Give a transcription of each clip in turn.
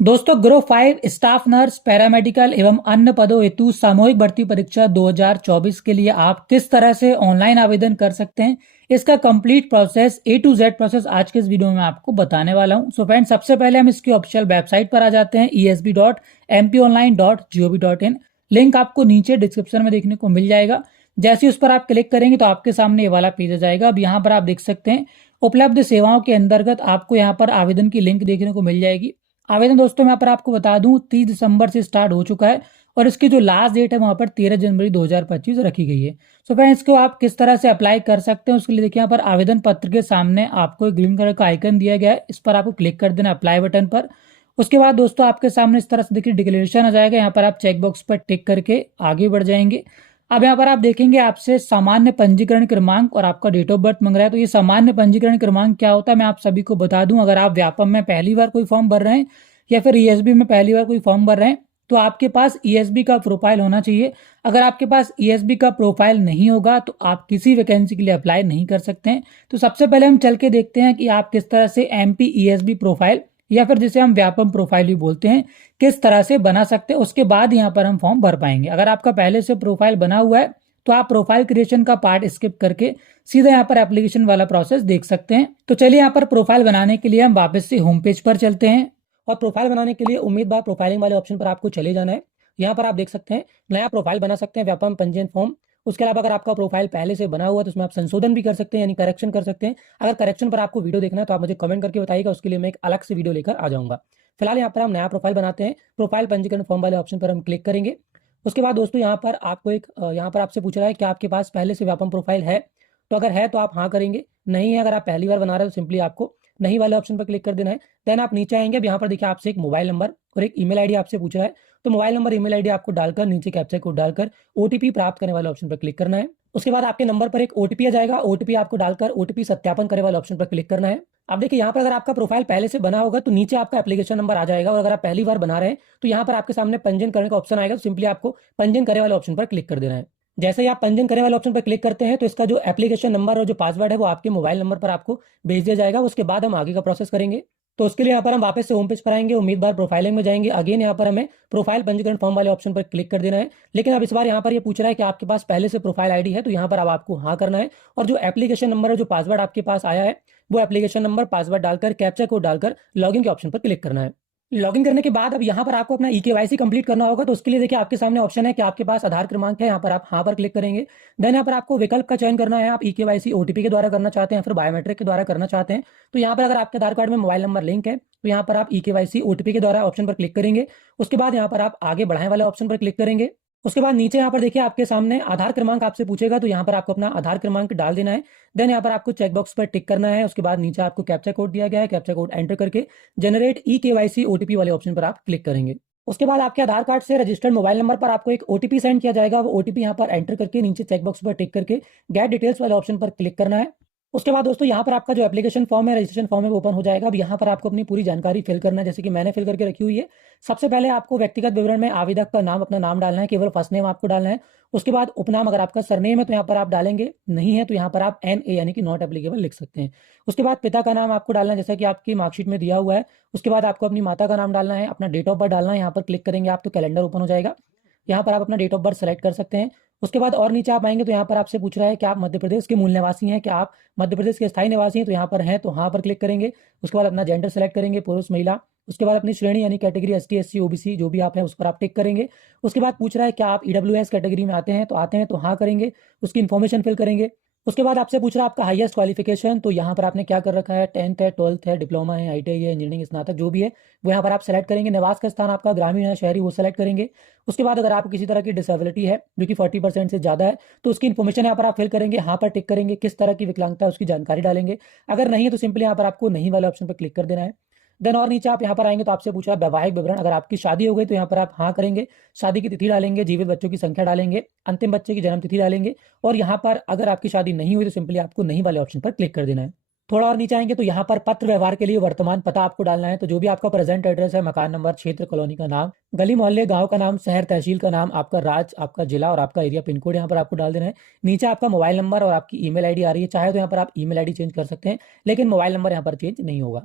दोस्तों, group 5 staff nurse, paramedical एवं अन्य पदों हेतु सामूहिक भर्ती परीक्षा 2024 के लिए आप किस तरह से ऑनलाइन आवेदन कर सकते हैं, इसका complete process A to Z process आज के इस वीडियो में आपको बताने वाला हूं। सो फ्रेंड्स, सबसे पहले हम इसकी ऑफिशियल वेबसाइट पर आ जाते हैं esb.mponline.gov.in। लिंक आपको नीचे डिस्क्रिप्शन में देखने को मिल जाएगा। जैसे उस पर आप क्लिक करेंगे तो आपके सामने ये वाला पेज आ जाएगा। अब यहाँ पर आप देख सकते हैं उपलब्ध सेवाओं के अंतर्गत आपको यहाँ पर आवेदन की लिंक देखने को मिल जाएगी। आवेदन दोस्तों मैं यहाँ पर आपको बता दूं 30 दिसंबर से स्टार्ट हो चुका है और इसकी जो लास्ट डेट है वहां पर 13 जनवरी 2025 रखी गई है। सो फ्रेंड्स, इसको आप किस तरह से अप्लाई कर सकते हैं उसके लिए देखिए यहाँ पर आवेदन पत्र के सामने आपको एक ग्रीन कलर का आइकन दिया गया है। इस पर आपको क्लिक कर देना अप्लाई बटन पर। उसके बाद दोस्तों आपके सामने इस तरह से देखिए डिक्लेरेशन आ जाएगा। यहाँ पर आप चेक बॉक्स पर टिक करके आगे बढ़ जाएंगे। अब यहाँ पर आप देखेंगे आपसे सामान्य पंजीकरण क्रमांक और आपका डेट ऑफ बर्थ मांग रहा है। तो ये सामान्य पंजीकरण क्रमांक क्या होता है मैं आप सभी को बता दूं। अगर आप व्यापम में पहली बार कोई फॉर्म भर रहे हैं या फिर ईएसबी में पहली बार कोई फॉर्म भर रहे हैं तो आपके पास ईएसबी का प्रोफाइल होना चाहिए। अगर आपके पास ईएसबी का प्रोफाइल नहीं होगा तो आप किसी वैकेंसी के लिए अप्लाई नहीं कर सकते हैं। तो सबसे पहले हम चल के देखते हैं कि आप किस तरह से एमपी ईएसबी प्रोफाइल या फिर जिसे हम व्यापम प्रोफाइल भी बोलते हैं किस तरह से बना सकते हैं। उसके बाद यहाँ पर हम फॉर्म भर पाएंगे। अगर आपका पहले से प्रोफाइल बना हुआ है तो आप प्रोफाइल क्रिएशन का पार्ट स्किप करके सीधा यहाँ पर एप्लीकेशन वाला प्रोसेस देख सकते हैं। तो चलिए यहाँ पर प्रोफाइल बनाने के लिए हम वापस से होम पेज पर चलते हैं और प्रोफाइल बनाने के लिए उम्मीदवार प्रोफाइलिंग वाले ऑप्शन पर आपको चले जाना है। यहाँ पर आप देख सकते हैं नया प्रोफाइल बना सकते हैं व्यापम पंजीयन फॉर्म। उसके अलावा अगर आपका प्रोफाइल पहले से बना हुआ है तो उसमें आप संशोधन भी कर सकते हैं, यानी करेक्शन कर सकते हैं। अगर करेक्शन पर आपको वीडियो देखना है तो आप मुझे कमेंट करके बताइएगा, उसके लिए मैं एक अलग से वीडियो लेकर आ जाऊंगा। फिलहाल यहाँ पर हम नया प्रोफाइल बनाते हैं। प्रोफाइल पंजीकरण फॉर्म वाले ऑप्शन पर हम क्लिक करेंगे। उसके बाद दोस्तों यहाँ पर आपको यहाँ पर आपसे पूछ रहा है कि आपके पास पहले से व्यापम प्रोफाइल है। तो अगर है तो आप हाँ करेंगे, नहीं है अगर आप पहली बार बना रहे हो तो सिंपली आपको नहीं वाले ऑप्शन पर क्लिक कर देना है। देन आप नीचे आएंगे। अब यहाँ पर देखिए आपसे एक मोबाइल नंबर और एक ईमेल आईडी आपसे पूछ रहा है। तो मोबाइल नंबर ईमेल आईडी आपको डालकर नीचे कैप्चा कोड डालकर ओटीपी प्राप्त करने वाले ऑप्शन पर क्लिक करना है। उसके बाद आपके नंबर पर एक ओटीपी आ जाएगा। ओटीपी आपको डालकर ओटीपी सत्यापन करने वाले ऑप्शन पर क्लिक करना है। अब देखिए यहाँ पर अगर आपका प्रोफाइल पहले से बना होगा तो नीचे आपका एप्लीकेशन नंबर आ जाएगा और अगर आप पहली बार बना रहे हैं तो यहाँ पर आपके सामने पंजीयन करने का ऑप्शन आएगा। तो सिंपली आपको पंजीयन करने वाले ऑप्शन पर क्लिक कर देना है। जैसे ही आप पंजीयन करने वाले ऑप्शन पर क्लिक करते हैं तो इसका जो एप्लीकेशन नंबर और जो पासवर्ड है वो आपके मोबाइल नंबर पर आपको भेज दिया जाएगा। उसके बाद हम आगे का प्रोसेस करेंगे। तो उसके लिए यहाँ पर हम वापस से होम पेज पर आएंगे, उम्मीदवार प्रोफाइलिंग में जाएंगे। अगेन यहाँ पर हमें प्रोफाइल पंजीकरण फॉर्म वाले ऑप्शन पर क्लिक कर देना है। लेकिन अब इस बार यहाँ पर ये पूछ रहा है कि आपके पास पहले से प्रोफाइल आईडी है, तो यहाँ पर अब आपको हाँ करना है और जो एप्लीकेशन नंबर और जो पासवर्ड आपके पास आया है वो एप्लीकेशन नंबर पासवर्ड डालकर कैप्चा कोड डालकर लॉगिन के ऑप्शन पर क्लिक करना है। लॉगिन करने के बाद अब यहाँ पर आपको अपना ईकेवाईसी कंप्लीट करना होगा। तो उसके लिए देखिए आपके सामने ऑप्शन है कि आपके पास आधार क्रमांक है, यहाँ पर आप हाँ पर क्लिक करेंगे। देन यहाँ पर आपको विकल्प का चयन करना है। आप ईकेवाईसी ओटीपी के द्वारा करना चाहते हैं फिर बायोमेट्रिक के द्वारा करना चाहते हैं। तो यहाँ पर अगर आपके आधार कार्ड में मोबाइल नंबर लिंक है तो यहाँ पर आप ईकेवाईसी ओटीपी के द्वारा ऑप्शन पर क्लिक करेंगे। उसके बाद यहाँ पर आप आगे बढ़ाने वाले ऑप्शन पर क्लिक करेंगे। उसके बाद नीचे यहाँ पर देखिए आपके सामने आधार क्रमांक आपसे पूछेगा, तो यहाँ पर आपको अपना आधार क्रमांक डाल देना है। देन यहाँ पर आपको चेक बॉक्स पर टिक करना है। उसके बाद नीचे आपको कैप्चा कोड दिया गया है, कैप्चा कोड एंटर करके जनरेट ई केवाईसी ओटीपी वाले ऑप्शन पर आप क्लिक करेंगे। उसके बाद आपके आधार कार्ड से रजिस्टर्ड मोबाइल नंबर पर आपको एक ओटीपी सेंड किया जाएगा। वो ओटीपी यहाँ पर एंटर करके नीचे चेक बॉक्स पर टिक करके गेट डिटेल्स वाले ऑप्शन पर क्लिक करना है। उसके बाद दोस्तों यहाँ पर आपका जो एप्लीकेशन फॉर्म है, रजिस्ट्रेशन फॉर्म है, वो ओपन हो जाएगा। अब यहाँ पर आपको अपनी पूरी जानकारी फिल करना है, जैसे कि मैंने फिल करके रखी हुई है। सबसे पहले आपको व्यक्तिगत विवरण में आवेदक का नाम, अपना नाम डालना है, केवल फर्स्ट नेम आपको डालना है। उसके बाद उपनाम, अगर आपका सरनेम है तो यहाँ पर आप डालेंगे, नहीं है तो यहाँ पर आप NA यानी कि नॉट एप्लीकेबल लिख सकते हैं। उसके बाद पिता का नाम आपको डालना है जैसा कि आपकी मार्कशीट में दिया हुआ है। उसके बाद आपको अपनी माता का नाम डालना है, अपना डेट ऑफ बर्थ डालना है। यहाँ पर क्लिक करेंगे आप तो कैलेंडर ओपन हो जाएगा। यहाँ पर आप अपना डेट ऑफ बर्थ सेलेक्ट कर सकते हैं। उसके बाद और नीचे आप आएंगे तो यहाँ पर आपसे पूछ रहा है कि आप मध्य प्रदेश के मूल निवासी हैं, क्या आप मध्य प्रदेश के स्थायी निवासी हैं, तो यहाँ पर हैं तो हाँ पर क्लिक करेंगे। उसके बाद अपना जेंडर सेलेक्ट करेंगे, पुरुष महिला। उसके बाद अपनी श्रेणी यानी कैटेगरी ST SC OBC जो भी आप हैं उस पर आप टिक करेंगे। उसके बाद पूछ रहा है क्या आप EWS कैटेगरी में आते हैं, तो आते हैं तो हाँ करेंगे। उसकी इन्फॉर्मेशन फिल करेंगे। उसके बाद आपसे पूछ रहा है आपका हाईएस्ट क्वालिफिकेशन, तो यहाँ पर आपने क्या कर रखा है, 10th है, 12th है, डिप्लोमा है, ITI है, इंजीनियरिंग स्नातक जो भी है वो यहाँ पर आप सेलेक्ट करेंगे। निवास का स्थान आपका ग्रामीण है शहरी वो सेलेक्ट करेंगे। उसके बाद अगर आपको किसी तरह की डिसेबिलिटी है जो कि 40% से ज़्यादा है तो उसकी इन्फॉर्मेशन यहाँ पर आप फिल करेंगे, हाँ पर टिक करेंगे। किस तरह की विकलांगता है उसकी जानकारी डालेंगे। अगर नहीं है तो सिंपली यहाँ पर आपको नहीं वाले ऑप्शन पर क्लिक कर देना है। देन और नीचे आप यहाँ पर आएंगे तो आपसे पूछ रहा है वैवाहिक विवरण, अगर आपकी शादी हो गई तो यहाँ पर आप हाँ करेंगे। शादी की तिथि डालेंगे, जीवित बच्चों की संख्या डालेंगे, अंतिम बच्चे की जन्म तिथि डालेंगे। और यहाँ पर अगर आपकी शादी नहीं हुई तो सिंपली आपको नहीं वाले ऑप्शन पर क्लिक कर देना है। थोड़ा और नीचे आएंगे तो यहाँ पर पत्र व्यवहार के लिए वर्तमान पता आपको डालना है। तो जो भी आपका प्रेजेंट एड्रेस है, मकान नंबर, क्षेत्र, कॉलोनी का नाम, गली मोहल्ले, गांव का नाम, शहर, तहसील का नाम, आपका राज्य, आपका जिला और आपका एरिया पिन कोड यहाँ पर आपको डाल देना है। नीचे आपका मोबाइल नंबर और आपकी ईमेल आईडी आ रही है। चाहे तो यहाँ पर आप ईमेल आईडी चेंज कर सकते हैं लेकिन मोबाइल नंबर यहाँ पर चेंज नहीं होगा।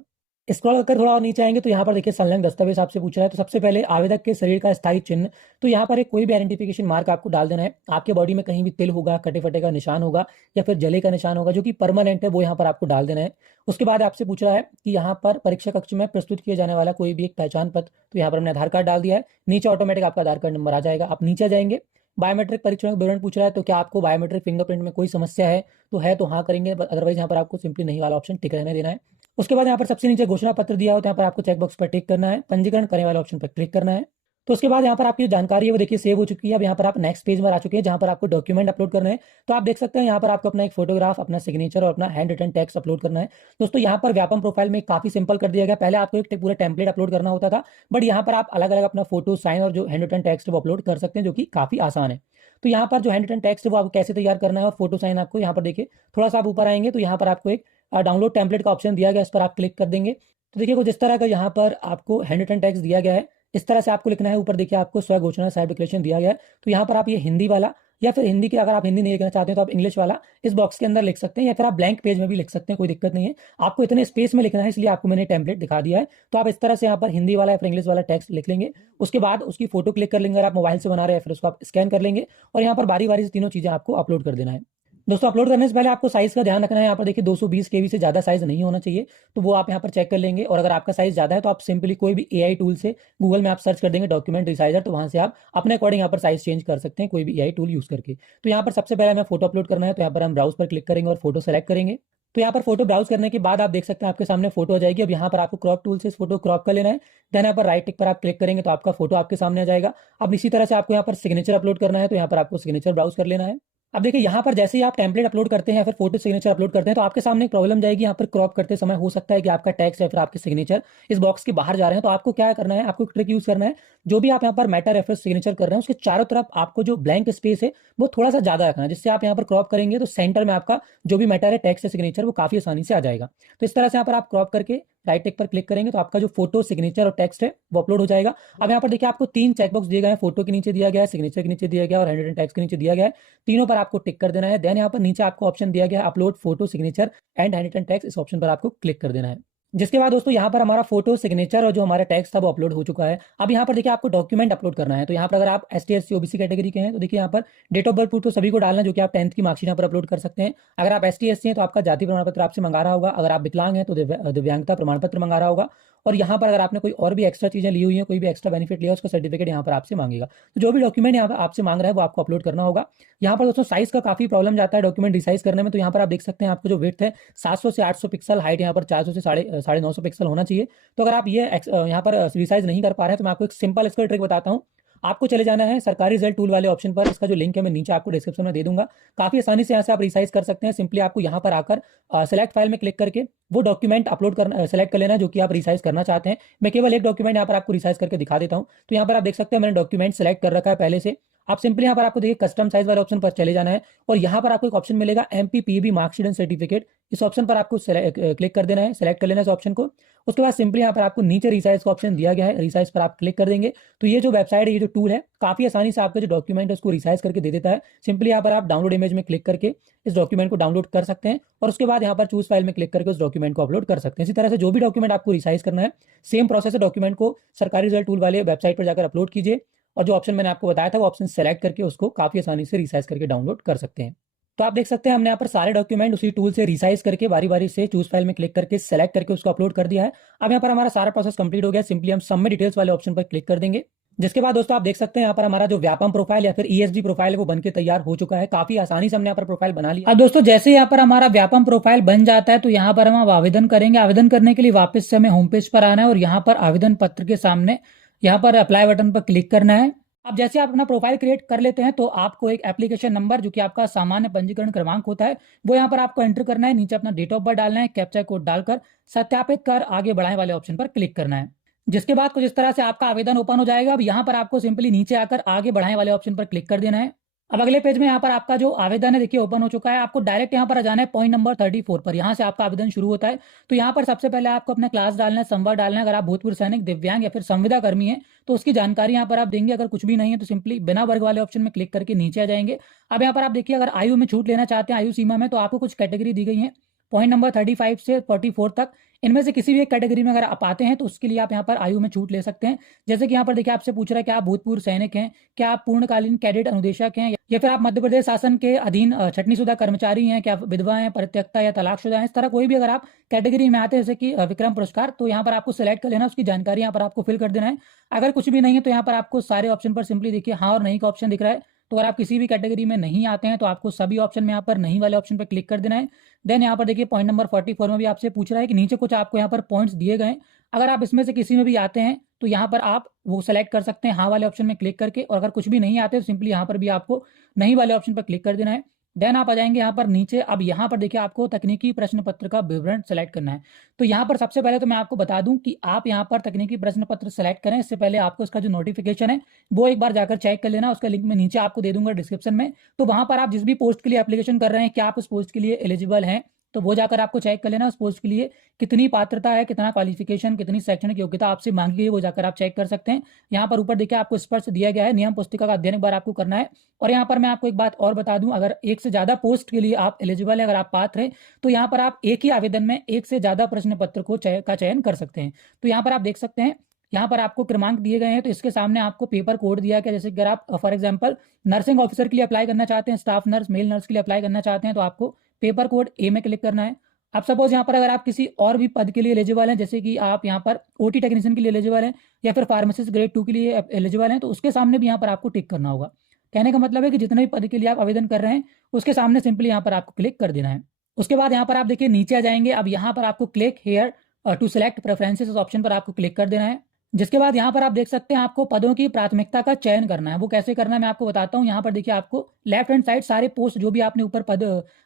स्क्रॉल कर थोड़ा और नीचे आएंगे तो यहाँ पर देखिए संलग्न दस्तावेज आपसे पूछ रहा है। तो सबसे पहले आवेदक के शरीर का स्थायी चिन्ह, तो यहाँ पर एक कोई भी आइडेंटिफिकेशन मार्क आपको डाल देना है। आपके बॉडी में कहीं भी तिल होगा, कटे फटे का निशान होगा या फिर जले का निशान होगा जो कि परमानेंट है, वो यहाँ पर आपको डाल देना है। उसके बाद आपसे पूछ रहा है कि यहाँ पर परीक्षा कक्ष में प्रस्तुत किया जाने वाला कोई भी एक पहचान पत्र, तो यहाँ पर हमने आधार कार्ड डाल दिया है। नीचे ऑटोमेटिक आपका आधार कार्ड नंबर आ जाएगा। आप नीचे जाएंगे, बायोमेट्रिक परीक्षण का विवरण पूछ रहा है, तो क्या आपको बायोमेट्रिक फिंगरप्रिंट में कोई समस्या है तो हाँ करेंगे, अदरवाइज यहाँ पर आपको सिंपली नहीं वाला ऑप्शन टिक रहने देना है। उसके बाद यहाँ पर सबसे नीचे घोषणा पत्र दिया हो तो यहाँ पर आपको चेकबॉक्स पर टिक करना है, पंजीकरण करने वाले ऑप्शन पर क्लिक करना है। तो उसके बाद यहाँ पर आपकी जो जानकारी है वो देखिए सेव हो चुकी है। अब यहाँ पर आप नेक्स्ट पेज में आ चुके हैं जहाँ पर आपको डॉक्यूमेंट अपलोड करना है। तो आप देख सकते हैं यहाँ पर आपको अपना एक फोटोग्राफ, अपना सिग्नेचर और अपना हैंड रिटन टेक्स्ट अपलोड करना है। दोस्तों यहाँ पर व्यापम प्रोफाइल में काफी सिंपल कर दिया गया। पहले आपको एक पूरा टेम्पलेट अपलोड करना होता था, बट यहाँ पर आप अलग अलग अपना फोटो, साइन और जो हैंड रिटन टेक्स्ट वो अपलोड कर सकते हैं, जो कि काफी आसान है। तो यहाँ पर जो हैंड रिटन टेक्स्ट है वो आपको कैसे तैयार करना है और फोटो साइन आपको यहाँ पर देखिए थोड़ा सा आप ऊपर आएंगे तो यहाँ पर आपको एक डाउनलोड टेम्पलेट का ऑप्शन दिया गया, इस पर आप क्लिक कर देंगे। तो देखिए कुछ इस तरह का यहाँ पर आपको हैंड रिटन टेक्स्ट दिया गया है, इस तरह से आपको लिखना है। ऊपर देखिए आपको स्व घोषणा सेल्फ डिक्लेरेशन दिया गया है। तो यहाँ पर आप ये हिंदी वाला या फिर हिंदी के, अगर आप हिंदी नहीं लिखना चाहते हैं तो आप इंग्लिश वाला इस बॉक्स के अंदर लिख सकते हैं, या फिर आप ब्लैंक पेज में भी लिख सकते हैं, कोई दिक्कत नहीं है। आपको इतने स्पेस में लिखना है, इसलिए आपको मैंने टेम्पलेट दिखा दिया है। तो आप इस तरह से यहाँ पर हिंदी वाला या फिर इंग्लिश वाला टेक्स्ट लिख लेंगे। उसके बाद उसकी फोटो क्लिक कर लेंगे, अगर आप मोबाइल से बना रहे हैं फिर उसको आप स्कैन कर लेंगे और यहाँ पर बारी बारी से तीनों चीजें आपको अपलोड कर देना है। दोस्तों अपलोड करने से पहले आपको साइज का ध्यान रखना है। यहाँ पर देखिए 220 केबी से ज्यादा साइज नहीं होना चाहिए, तो वो आप यहाँ पर चेक कर लेंगे। और अगर आपका साइज ज्यादा है तो आप सिंपली कोई भी एआई टूल से गूगल में आप सर्च कर देंगे डॉक्यूमेंट रिसाइजर, तो वहां से आप अपने अकॉर्डिंग यहाँ पर साइज चेंज कर सकते हैं कोई भी एआई टूल यूज करके। तो यहाँ पर सबसे पहले हमें फोटो अपलोड करना है, तो यहाँ पर हम ब्राउज पर क्लिक करेंगे और फोटो सेलेक्ट करेंगे। तो यहाँ पर फोटो ब्राउज करने के बाद आप देख सकते हैं आपके सामने फोटो आ जाएगी। अब यहाँ पर आपको क्रॉप टूल से इस फोटो क्रॉप कर लेना है। देन यहाँ पर राइट टिक पर आप क्लिक करेंगे तो आपका फोटो आपके सामने आ जाएगा। अब इसी तरह से आपको यहाँ पर सिग्नेचर अपलोड करना है, तो यहाँ पर आपको सिग्नेचर ब्राउज कर लेना है। अब देखिए यहाँ पर जैसे ही आप टेम्पलेट अपलोड करते हैं या फिर फोटो सिग्नेचर अपलोड करते हैं तो आपके सामने एक प्रॉब्लम जाएगी। यहाँ पर क्रॉप करते समय हो सकता है कि आपका टेक्स्ट या फिर आपके सिग्नेचर इस बॉक्स के बाहर जा रहे हैं। तो आपको क्या करना है, आपको एक ट्रिक यूज करना है। जो भी आप यहाँ पर मैटर रेफरेंस सिग्नेचर कर रहे हैं उसके चारों तरफ आपको जो ब्लैंक स्पेस है वो थोड़ा सा ज्यादा रखना है, जिससे आप यहाँ पर क्रॉप करेंगे तो सेंटर में आपका जो भी मैटर है टेक्स्ट या सिग्नेचर वो काफी आसानी से आ जाएगा। तो इस तरह से यहाँ पर आप क्रॉप करके राइट टिक पर क्लिक करेंगे तो आपका जो फोटो, सिग्नेचर और टेक्स्ट है वो अपलोड हो जाएगा। अब यहाँ पर देखिए आपको 3 चेकबॉक्स दिए गए हैं, फोटो के नीचे दिया गया है, सिग्नेचर के नीचे दिया गया और हैंड रिटन टेक्स्ट के नीचे दिया गया है। तीनों पर आपको टिक कर देना है। देन यहाँ पर नीचे आपको ऑप्शन दिया गया है upload photo, signature and hand written text, इस ऑप्शन पर आपको क्लिक कर देना है। जिसके बाद दोस्तों यहाँ पर हमारा फोटो, सिग्नेचर और जो हमारा टेक्स्ट था वो अपलोड हो चुका है। अब यहाँ पर देखिए आपको डॉक्यूमेंट अपलोड करना है। तो यहाँ पर अगर आप ST SC OBC कैटेगरी के हैं तो देखिए यहाँ पर डेट ऑफ बर्थ प्रूफ तो सभी को डालना है, जो कि आप 10th की मार्कशीट यहाँ पर अपलोड कर सकते हैं। अगर आप ST SC हैं तो आपका जाति प्रमाण पत्र आपसे मंगा रहा होगा। अगर आप विकलांग हैं तो दिव्यांगता प्रमाण पत्र मंगा रहा होगा। और यहाँ पर अगर आपने कोई और भी एक्स्ट्रा चीजें ली हुई है, कोई भी एक्स्ट्रा बेनिफिट लिया, उसका सर्टिफिकेट यहाँ पर आपसे मांगेगा। तो जो भी डॉक्यूमेंट यहाँ पर आपसे मांग रहा है वो आपको अपलोड करना होगा। यहाँ पर दोस्तों साइज का काफी प्रॉब्लम जाता है डॉक्यूमेंट रिसाइज करने में। तो यहाँ पर आप देख सकते हैं आपको जो विड्थ है 700 से 800 पिक्सल, हाइट यहाँ पर 400 से 950 पिक्सल होना चाहिए। तो अगर आप ये यहाँ पर रिसाइज नहीं कर पा रहे हैं तो मैं आपको एक सिंपल इसका ट्रिक बताता हूँ। आपको चले जाना है सरकारी रिजल्ट टूल वाले ऑप्शन पर, इसका जो लिंक है मैं नीचे आपको डिस्क्रिप्शन में दे दूंगा। काफी आसानी से यहाँ से आप रिसाइज कर सकते हैं। सिंपली आपको यहाँ पर आकर सेलेक्ट फाइल में क्लिक करके वो डॉक्यूमेंट अपलोड करना, सेलेक्ट कर लेना है जो कि आप रिसाइज करना चाहते हैं। मैं केवल एक डॉक्यूमेंट यहाँ पर आपको रिसाइज करके दिखा देता हूँ। तो यहाँ पर आप देख सकते हैं मैंने डॉक्यूमेंट सेलेक्ट कर रखा है पहले से। आप सिंपली यहाँ पर आपको देखिए कस्टम साइज वाले ऑप्शन पर चले जाना है और यहाँ पर आपको एक ऑप्शन मिलेगा MPPB मार्कशीट एंड सर्टिफिकेट, इस ऑप्शन पर आपको क्लिक कर देना है, सेलेक्ट कर लेना है इस ऑप्शन को। उसके बाद सिंपली यहाँ पर आपको नीचे रिसाइज का ऑप्शन दिया गया है, रिसाइज पर आप क्लिक कर देंगे तो ये जो वेबसाइट है, ये जो टूल है, काफी आसानी से आपका जो डॉक्यूमेंट है उसको रिसाइज करके दे देता है। सिंपली यहाँ पर आप डाउनलोड इमेज में क्लिक करके इस डॉक्यूमेंट को डाउनलोड कर सकते हैं और उसके बाद यहाँ पर चूज फाइल में क्लिक करके उस डॉक्यूमेंट को अपलोड कर सकते हैं। इसी तरह से जो भी डॉक्यूमेंट आपको रिसाइज करना है, सेम प्रोसेस है, डॉक्यूमेंट को सरकारी रिजल्ट टूल वाले वेबसाइट पर जाकर अपलोड कीजिए और जो ऑप्शन मैंने आपको बताया था वो ऑप्शन सेलेक्ट करके उसको काफी आसानी से रिसाइज करके डाउनलोड कर सकते हैं। तो आप देख सकते हैं हमने यहाँ पर सारे डॉक्यूमेंट उसी टूल से रिसाइज करके बारी बारी से चूज फाइल में क्लिक करके सेलेक्ट करके उसको अपलोड कर दिया है। अब यहाँ पर हमारा सारा प्रोसेस कंप्लीट हो गया। सिंपली हम सबमिट डिटेल्स वाले ऑप्शन पर क्लिक कर देंगे। जिसके बाद दोस्तों आप देख सकते हैं यहाँ पर हमारा जो व्यापम प्रोफाइल या फिर ESD प्रोफाइल है वो बनके तैयार हो चुका है। काफी आसानी से हमने यहाँ पर प्रोफाइल बना लिया। अब दोस्तों जैसे यहाँ पर हमारा व्यापम प्रोफाइल बन जाता है तो यहाँ पर हम आवेदन करेंगे। आवेदन करने के लिए वापस से हमें होम पेज पर आना है और यहाँ पर आवेदन पत्र के सामने यहाँ पर अप्लाई बटन पर क्लिक करना है। अब जैसे आप अपना प्रोफाइल क्रिएट कर लेते हैं तो आपको एक एप्लीकेशन नंबर जो कि आपका सामान्य पंजीकरण क्रमांक होता है वो यहाँ पर आपको एंटर करना है। नीचे अपना डेट ऑफ बर्थ डालना है, कैप्चा कोड डालकर सत्यापित कर आगे बढ़ाएं वाले ऑप्शन पर क्लिक करना है। जिसके बाद कुछ इस तरह से आपका आवेदन ओपन हो जाएगा। अब यहाँ पर आपको सिंपली नीचे आकर आगे बढ़ाएं वाले ऑप्शन पर क्लिक कर देना है। अब अगले पेज में यहाँ पर आपका जो आवेदन है देखिए ओपन हो चुका है। आपको डायरेक्ट यहाँ पर आ जाना है पॉइंट नंबर 34 पर, यहाँ से आपका आवेदन शुरू होता है। तो यहाँ पर सबसे पहले आपको अपना क्लास डालना है, संवर्ग डालना है। अगर आप भूतपूर्व सैनिक, दिव्यांग या फिर संविदा कर्मी है तो उसकी जानकारी यहाँ पर आप देंगे। अगर कुछ भी नहीं है तो सिंपली बिना वर्ग वाले ऑप्शन में क्लिक करके नीचे आ जाएंगे। अब यहाँ पर आप देखिए अगर आयु में छूट लेना चाहते हैं आयु सीमा में तो आपको कुछ कैटेगरी दी गई है। पॉइंट नंबर 35 से 44 तक इनमें से किसी भी एक कैटेगरी में अगर आप आते हैं तो उसके लिए आप यहाँ पर आयु में छूट ले सकते हैं। जैसे कि यहाँ पर देखिए आपसे पूछ रहा है कि आप भूतपूर्व सैनिक हैं, क्या आप पूर्णकालीन कैडेट अनुदेशक हैं, या फिर आप मध्य प्रदेश शासन के अधीन छटनीशुदा कर्मचारी हैं, क्या आप विधवा हैं, परित्यक्ता या तलाकशुदा हैं। इस तरह कोई भी अगर आप कैटेगरी में आते हैं जैसे कि विक्रम पुरस्कार, तो यहाँ पर आपको सिलेक्ट कर लेना, उसकी जानकारी यहाँ पर आपको फिल कर देना है। अगर कुछ भी नहीं है तो यहाँ पर आपको सारे ऑप्शन पर सिंपली देखिए हाँ और नहीं का ऑप्शन दिख रहा है। तो अगर आप किसी भी कैटेगरी में नहीं आते हैं तो आपको सभी ऑप्शन में यहाँ पर नहीं वाले ऑप्शन पर क्लिक कर देना है। देन यहाँ पर देखिए पॉइंट नंबर 44 में भी आपसे पूछ रहा है कि नीचे कुछ आपको यहाँ पर पॉइंट्स दिए गए हैं, अगर आप इसमें से किसी में भी आते हैं तो यहाँ पर आप वो सेलेक्ट कर सकते हैं हाँ वाले ऑप्शन में क्लिक करके, और अगर कुछ भी नहीं आते तो सिंपली यहाँ पर भी आपको नहीं वाले ऑप्शन पर क्लिक कर देना है। देन आप आ जाएंगे यहाँ पर नीचे। अब यहाँ पर देखिए आपको तकनीकी प्रश्न पत्र का विवरण सेलेक्ट करना है। तो यहाँ पर सबसे पहले तो मैं आपको बता दूं कि आप यहाँ पर तकनीकी प्रश्न पत्र सेलेक्ट करें इससे पहले आपको इसका जो नोटिफिकेशन है वो एक बार जाकर चेक कर लेना। उसका लिंक मैं नीचे आपको दे दूंगा डिस्क्रिप्शन में। तो वहां पर आप जिस भी पोस्ट के लिए एप्लीकेशन कर रहे हैं, क्या आप उस पोस्ट के लिए एलिजिबल हैं, तो वो जाकर आपको चेक कर लेना। उस पोस्ट के लिए कितनी पात्रता है, कितना क्वालिफिकेशन, कितनी शैक्षणिक योग्यता आपसे मांगी गई है, वो जाकर आप चेक कर सकते हैं। यहाँ पर ऊपर देखिए आपको स्पष्ट दिया गया है, नियम पुस्तिका का अध्ययन एक बार आपको करना है। और यहाँ पर मैं आपको एक बात और बता दूं, अगर एक से ज्यादा पोस्ट के लिए आप एलिजिबल है, अगर आप पात्र हैं, तो यहाँ पर आप एक ही आवेदन में एक से ज्यादा प्रश्न पत्र का चयन कर सकते हैं। तो यहाँ पर आप देख सकते हैं, यहाँ पर आपको क्रमांक दिए गए हैं, तो इसके सामने आपको पेपर कोड दिया गया। जैसे अगर आप फॉर एग्जांपल नर्सिंग ऑफिसर के लिए अप्लाई करना चाहते हैं, स्टाफ नर्स, मेल नर्स के लिए अप्लाई करना चाहते हैं, तो आपको पेपर कोड ए में क्लिक करना है। अब सपोज यहाँ पर अगर आप किसी और भी पद के लिए एलिजिबल हैं, जैसे कि आप यहाँ पर ओटी टेक्नीशियन के लिए एलिजिबल हैं या फिर फार्मासिस्ट ग्रेड 2 के लिए एलिजिबल हैं, तो उसके सामने भी यहाँ पर आपको टिक करना होगा। कहने का मतलब है कि जितने भी पद के लिए आप आवेदन कर रहे हैं उसके सामने सिंपली यहाँ पर आपको क्लिक कर देना है। उसके बाद यहाँ पर आप देखिए नीचे आ जाएंगे। अब यहाँ पर आपको click here to select preferences उस ऑप्शन पर आपको क्लिक कर देना है। जिसके बाद यहाँ पर आप देख सकते हैं आपको पदों की प्राथमिकता का चयन करना है। वो कैसे करना है मैं आपको बताता हूँ। यहाँ पर देखिए आपको लेफ्ट हैंड साइड सारे पोस्ट जो भी आपने ऊपर पद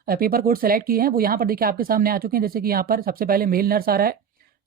पेपर कोड सेलेक्ट किए हैं वो यहाँ पर देखिए आपके सामने आ चुके हैं। जैसे कि यहाँ पर सबसे पहले मेल नर्स आ रहा है,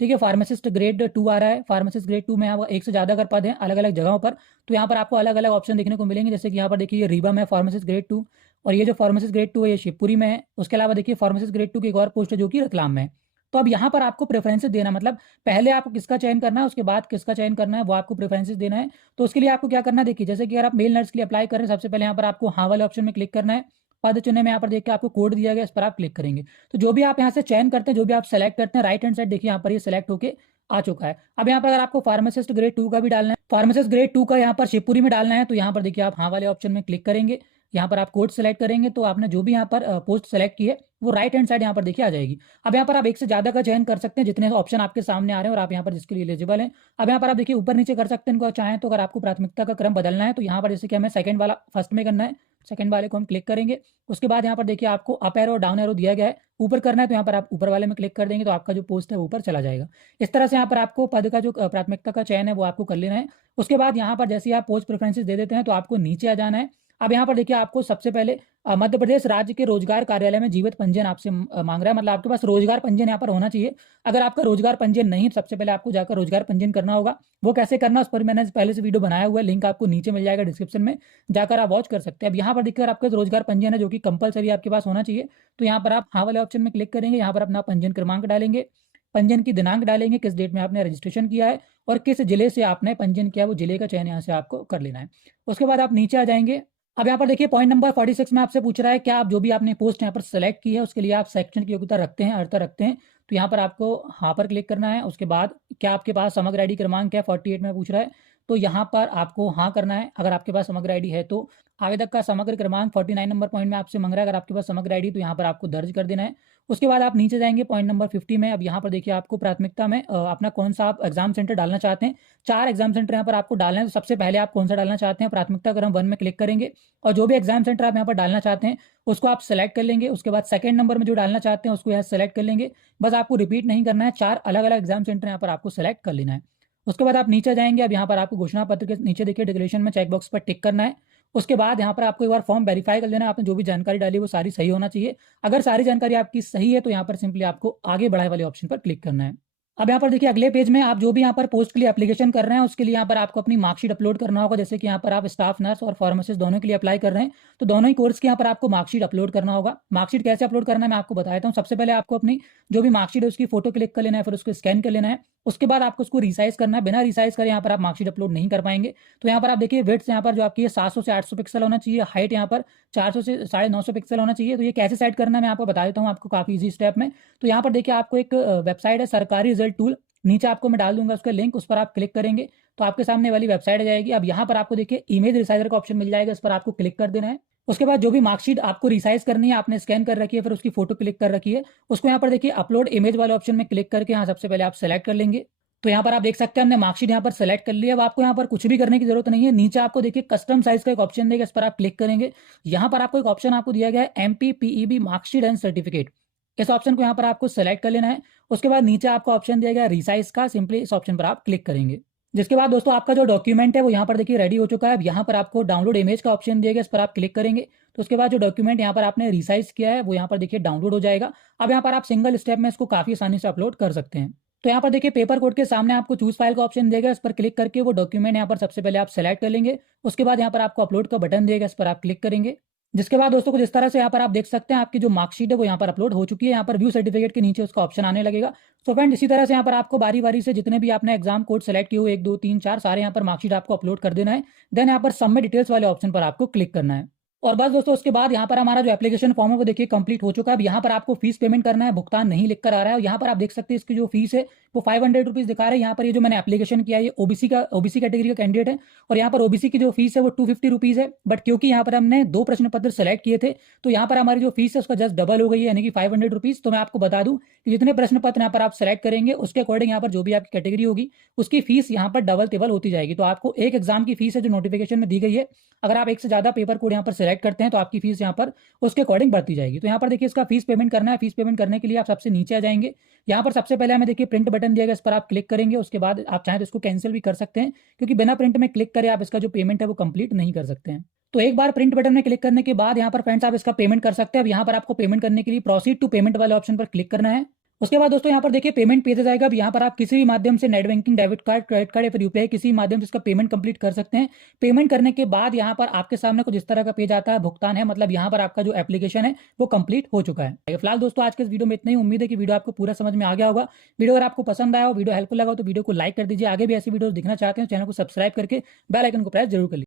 ठीक है, फार्मासिस्ट ग्रेड 2 आ रहा है। फार्मासिस्ट ग्रेड 2 में यहाँ एक से ज्यादा अगर पद हैं अलग अलग जगहों पर, तो यहाँ पर आपको अलग अलग ऑप्शन देखने को मिलेंगे। जैसे कि यहाँ पर देखिए ये रीवा में फार्मासिस्ट ग्रेड 2, और ये जो फार्मासिस्ट ग्रेड 2 है ये शिवपुरी में है। उसके अलावा देखिए फार्मासिस्ट ग्रेड 2 की एक और पोस्ट है जो कि रतलाम में है। तो अब यहाँ पर आपको प्रेफरेंसेस देना, मतलब पहले आपको किसका चयन करना है उसके बाद किसका चयन करना है वो आपको प्रेफरेंसेस देना है। तो उसके लिए आपको क्या करना है, देखिए जैसे कि अगर आप मेल नर्स के लिए अप्लाई कर रहे हैं, सबसे पहले यहाँ पर आपको हाँ वाले ऑप्शन में क्लिक करना है। पद चुनने में यहाँ पर देखिए आपको कोड दिया गया, इस पर आप क्लिक करेंगे। तो जो भी आप यहाँ से चयन करते हैं, जो भी आप सेलेक्ट करते हैं, राइट हैंड साइड देखिए यहाँ पर ये सेलेक्ट होके आ चुका है। अब यहाँ पर अगर आपको फार्मासिस्ट ग्रेड 2 का भी डालना है, फार्मासिस्ट ग्रेड 2 का यहाँ पर शिवपुरी में डालना है, तो यहाँ पर देखिए आप हाँ वाले ऑप्शन में क्लिक करेंगे। यहाँ पर आप कोड सेलेक्ट करेंगे, तो आपने जो भी यहाँ पर पोस्ट सेलेक्ट की है वो राइट हैंड साइड यहाँ पर देखिए आ जाएगी। अब यहाँ पर आप एक से ज्यादा का चयन कर सकते हैं, जितने ऑप्शन आपके सामने आ रहे हैं और आप यहाँ पर जिसके लिए एलिजिबल हैं। अब यहाँ पर आप देखिए ऊपर नीचे कर सकते हैं इनको चाहें तो। अगर आपको प्राथमिकता का क्रम बदलना है तो यहाँ पर जैसे कि हमें सेकंड वाला फर्स्ट में करना है, सेकंड वाले को हम क्लिक करेंगे। उसके बाद यहाँ पर देखिए आपको अप एरो डाउन एरो दिया गया है, ऊपर करना है तो यहाँ पर आप ऊपर वाले में क्लिक कर देंगे तो आपका जो पोस्ट है वो ऊपर चला जाएगा। इस तरह से यहाँ पर आपको पद का जो प्राथमिकता का चयन है वो आपको कर लेना है। उसके बाद यहाँ पर जैसे आप पोस्ट प्रेफरेंसेस दे देते हैं तो आपको नीचे आ जाना है। अब यहाँ पर देखिए आपको सबसे पहले मध्य प्रदेश राज्य के रोजगार कार्यालय में जीवित पंजीयन आपसे मांग रहा है, मतलब आपके पास रोजगार पंजीयन यहाँ पर होना चाहिए। अगर आपका रोजगार पंजीयन नहीं, सबसे पहले आपको जाकर रोजगार पंजीयन करना होगा। वो कैसे करना उस पर मैंने पहले से वीडियो बनाया हुआ है, लिंक आपको नीचे मिल जाएगा डिस्क्रिप्शन में, जाकर आप वॉच कर सकते हैं। अब यहाँ पर देखकर आपका रोजगार पंजीयन है जो कि कंपलसरी आपके पास होना चाहिए, तो यहाँ पर आप हाँ वाले ऑप्शन में क्लिक करेंगे। यहाँ पर अपना पंजीयन क्रमांक डालेंगे, पंजीयन की दिनांक डालेंगे, किस डेट में आपने रजिस्ट्रेशन किया है और किस जिले से आपने पंजीयन किया, वो जिले का चयन यहाँ से आपको कर लेना है। उसके बाद आप नीचे आ जाएंगे। अब यहाँ पर देखिए पॉइंट नंबर 46 में आपसे पूछ रहा है क्या आप जो भी आपने पोस्ट यहाँ पर सेलेक्ट की है उसके लिए आप शैक्षणिक योग्यता रखते हैं, अर्हता रखते हैं, तो यहाँ पर आपको हाँ पर क्लिक करना है। उसके बाद क्या आपके पास समग्र आईडी क्रमांक है, 48 में पूछ रहा है, तो यहाँ पर आपको हाँ करना है। अगर आपके पास समग्र आईडी है तो आवेदक का समग्र क्रमांक 49 नंबर पॉइंट में आपसे मांग रहा है। अगर आपके पास समग्र आईडी तो यहाँ पर आपको दर्ज कर देना है। उसके बाद आप नीचे जाएंगे पॉइंट नंबर 50 में। अब यहाँ पर देखिए आपको प्राथमिकता में अपना कौन सा आप एग्जाम सेंटर डालना चाहते हैं। 4 एग्जाम सेंटर यहाँ पर आपको डालना है। तो सबसे पहले आप कौन सा डालना चाहते हैं, प्राथमिकता क्रम 1 में क्लिक करेंगे और जो भी एग्जाम सेंटर आप यहाँ पर डालना चाहते हैं उसको आप सेलेक्ट कर लेंगे। उसके बाद सेकंड नंबर में जो डालना चाहते हैं उसको यहाँ सेलेक्ट कर लेंगे। बस आपको रिपीट नहीं करना है, 4 अलग अलग एग्जाम सेंटर यहाँ पर आपको सेलेक्ट कर लेना है। उसके बाद आप नीचे जाएंगे। अब यहाँ पर आपको घोषणा पत्र के नीचे देखिए डिक्लेरेशन में चेकबॉक्स पर टिक करना है। उसके बाद यहाँ पर आपको एक बार फॉर्म वेरीफाई कर लेना है, आपने जो भी जानकारी डाली वो सारी सही होना चाहिए। अगर सारी जानकारी आपकी सही है तो यहाँ पर सिंपली आपको आगे बढ़ाए वाले ऑप्शन पर क्लिक करना है। अब यहाँ पर देखिए अगले पेज में आप जो भी यहाँ पर पोस्ट के लिए एप्लीकेशन कर रहे हैं उसके लिए यहाँ पर आपको अपनी मार्कशीट अपलोड करना होगा। जैसे कि यहाँ पर आप स्टाफ नर्स और फार्मासिस्ट दोनों के लिए अप्लाई कर रहे हैं तो दोनों ही कोर्स के यहाँ पर आपको मार्कशीट अपलोड करना होगा। मार्कशीट कैसे अपलोड करना है मैं आपको बता देता हूँ। सबसे पहले आपको अपनी जो भी मार्कशीट है उसकी फोटो क्लिक कर लेना है, फिर उसको स्कैन कर लेना है। उसके बाद आपको उसको रिसाइज करना है। बिना रिसाइज करे यहाँ पर आप मार्कशीट अपलोड नहीं कर पाएंगे। तो यहाँ पर आप देखिए विड्थ यहाँ पर जो आपकी 700 से 800 पिक्सल होना चाहिए, हाइट यहाँ पर 400 से 950 पिक्सल होना चाहिए। तो ये कैसे सेट करना है मैं आपको बता देता हूँ, आपको काफी इजी स्टेप में। तो यहाँ पर देखिए आपको एक वेबसाइट है सरकारी रिजल्ट टूल, नीचे आपको मैं डाल दूंगा उसका लिंक, उस पर आप क्लिक करेंगे तो आपके सामने वाली वेबसाइट आ जाएगी। अब यहाँ पर आपको देखिए इमेज रिसाइजर का ऑप्शन मिल जाएगा, इस पर आपको क्लिक कर देना है। उसके बाद जो भी मार्कशीट आपको रिसाइज करनी है, आपने स्कैन कर रखी है फिर उसकी फोटो क्लिक कर रखी है, उसको यहाँ पर देखिए अपलोड इमेज वाले ऑप्शन में क्लिक करके यहाँ सबसे पहले आप सेलेक्ट कर लेंगे। तो यहाँ पर आप देख सकते हैं हमने मार्कशीट यहाँ पर सेलेक्ट कर लिया। अब आपको यहाँ पर कुछ भी करने की जरूरत नहीं है। नीचे आपको देखिए कस्टम साइज का एक ऑप्शन देगा, इस पर आप क्लिक करेंगे। यहाँ पर आपको एक ऑप्शन आपको दिया गया है MPPEB मार्कशीट एंड सर्टिफिकेट, इस ऑप्शन को यहाँ पर आपको सेलेक्ट कर लेना है। उसके बाद नीचे आपको ऑप्शन दिया गया रिसाइज का, सिंपली इस ऑप्शन पर आप क्लिक करेंगे। जिसके बाद दोस्तों आपका जो डॉक्यूमेंट है वो यहाँ पर देखिए रेडी हो चुका है। अब यहाँ पर आपको डाउनलोड इमेज का ऑप्शन दिया गया, इस पर आप क्लिक करेंगे तो उसके बाद जो डॉक्यूमेंट यहाँ पर आपने रिसाइज किया है वो यहाँ पर देखिए डाउनलोड हो जाएगा। अब यहाँ पर आप सिंगल स्टेप में इसको काफी आसानी से अपलोड कर सकते हैं। तो यहाँ पर देखिए पेपर कोड के सामने आपको चूज फाइल का ऑप्शन देगा, इस पर क्लिक करके वो डॉक्यूमेंट यहाँ पर सबसे पहले आप सेलेक्ट कर लेंगे। उसके बाद यहाँ पर आपको अपलोड का बटन देगा, इस पर आप क्लिक करेंगे। जिसके बाद दोस्तों को जिस तरह से यहाँ पर आप देख सकते हैं आपकी जो मार्कशीट है वो यहाँ पर अपलोड हो चुकी है। यहाँ पर व्यू सर्टिफिकेट के नीचे उसका ऑप्शन आने लगेगा। तो फ्रेंड इसी तरह से यहाँ पर आपको बारी बारी से जितने भी आपने एग्जाम कोड सेलेक्ट किए हो 1 2 3 4 सारे यहाँ पर मार्कशीट आपको अपलोड कर देना है। देन यहाँ पर सबमिट डिटेल्स वाले ऑप्शन पर आपको क्लिक करना है। और बस दोस्तों उसके बाद यहाँ पर हमारा जो एप्लीकेशन फॉर्म है वो देखिए कंप्लीट हो चुका है। अब यहाँ पर आपको फीस पेमेंट करना है, भुगतान नहीं लिखकर आ रहा है। और यहाँ पर आप देख सकते हैं इसकी जो फीस है वो 500 रुपीज दिखा रहा है। यहाँ पर ये जो मैंने एप्लीकेशन किया है ये ओबीसी कैटेगरी का कैंडिडेट है और यहाँ पर ओबीसी की जो फीस है वो 250 रुपीज है। बट क्योंकि यहाँ पर हमने 2 प्रश्न पत्र सेलेक्ट किए थे तो यहाँ पर हमारी जो फीस है उसका जस्ट डबल हो गई है, यानी कि 500 रुपीज। तो मैं आपको बता दूं कि जितने प्रश्न पत्र यहाँ पर आप सेलेक्ट करेंगे उसके अकॉर्डिंग यहाँ पर जो भी आपकी कैटेगरी होगी उसकी फीस यहाँ पर डबल टेबल होती जाएगी। तो आपको एक एग्जाम की फीस है जो नोटिफिकेशन में दी गई है, अगर आप एक से ज्यादा पेपर कोड यहाँ पर सेलेक्ट करते हैं तो आपकी फीस यहाँ पर उसके अकॉर्डिंग बढ़ती जाएगी। तो यहाँ पर देखिए इसका फीस पेमेंट करना है। फीस पेमेंट करने के लिए आप सबसे नीचे आ जाएंगे। यहाँ पर सबसे पहले हमें देखिए प्रिंट बटन दिया गया, इस पर आप क्लिक करेंगे। उसके बाद आप चाहें तो इसको कैंसिल भी कर सकते हैं, क्योंकि बिना प्रिंट में क्लिक करे आप इसका जो पेमेंट है वो कंप्लीट नहीं कर सकते हैं। तो एक बार प्रिंट बटन में क्लिक करने के बाद यहाँ पर फ्रेंड्स आप इसका पेमेंट कर सकते हैं। अब यहाँ पर आपको पेमेंट करने के लिए प्रोसीड टू पेमेंट वाले ऑप्शन पर क्लिक करना है। उसके बाद दोस्तों यहाँ पर देखिए पेमेंट पेज आ जाएगा। अब यहाँ पर आप किसी भी माध्यम से net banking, debit card, credit card या फिर यूपीआई किसी भी माध्यम से इसका पेमेंट कंप्लीट कर सकते हैं। पेमेंट करने के बाद यहाँ पर आपके सामने कुछ इस तरह का पेज आता है, भुगतान है, मतलब यहाँ पर आपका जो एप्लीकेशन है वो कंप्लीट हो चुका है। फिलहाल दोस्तों आज के इस वीडियो में इतना ही। उम्मीद है कि वीडियो आपको पूरा समझ में आ गया होगा। वीडियो अगर आपको पसंद आया हो, वीडियो हेल्पफुल लगा तो वीडियो को लाइक कर दीजिए। आगे भी ऐसी वीडियो देखना चाहते हैं चैनल को सब्सक्राइब करके बेल आइकन को प्रेस जरूर कर लीजिए।